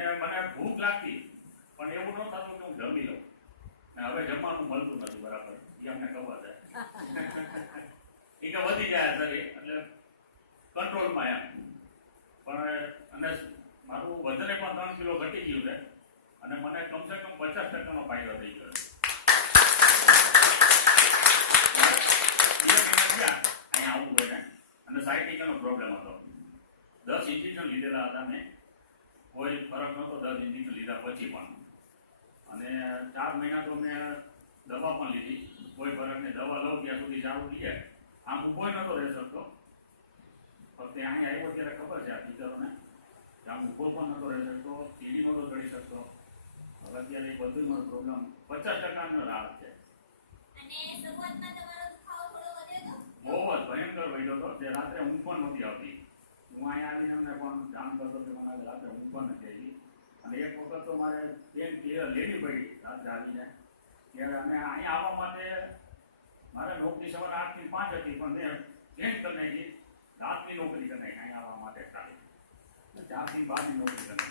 અને મને ભૂખ લાગતી, પણ એવું ન થતું કે હું જમી લઉં. ને હવે જમવાનું મળતું નથી બરાબર. એ અમને ખબર છે. એ કે વધી જાય શરીર એટલે કંટ્રોલમાં એમ. પણ અને મારું વજને પણ ત્રણ કિલો ઘટી ગયું છે, અને મને કમસે કમ પચાસ ટકાનો ફાયદો થઈ ગયો અહીંયા આવું હોય ને. અને સાયટિકાનો પ્રોબ્લેમ હતો. દસ ઇન્જેક્શન લીધેલા હતા મેં. કોઈ ફરક નહોતો દસ ઇન્જેક્શન લીધા પછી પણ. અને ચાર મહિના તો મેં દવા પણ લીધી. કોઈ ફરક નહીં દવા લઉં ત્યાં સુધી સારું થઈ આમ ઊભો નહોતો રહી શકતો. ફક્ત અહીંયા આવ્યો ત્યારે ખબર છે આ ટીચરોને આમ ઊભો પણ નહોતો રહી શકતો સીડી નહોતો ચડી શકતો. હવે અત્યારે બધું મારો પ્રોબ્લેમ પચાસ ટકાનો લાભ છે. વધ્યો બહુ જ ભયંકર વહેલો હતો તે રાત્રે ઊંઘ પણ નહોતી આવતી. હું અહીંયા પણ જાણ કરતો કે મને રાત્રે ઊંઘ પણ નથી આવી અને એક વખત તો મારે પેન ક્લિયર લેવી પડી રાત જાગીને ત્યારે અમે અહીંયા આવવા માટે મારે નોકરી સવારે આઠથી પાંચ હતી પણ મેં ચેન્જ કરી નાખી રાતની નોકરી કરી નાખી અહીંયા આવવા માટે ખાલી ચારથી બારની નોકરી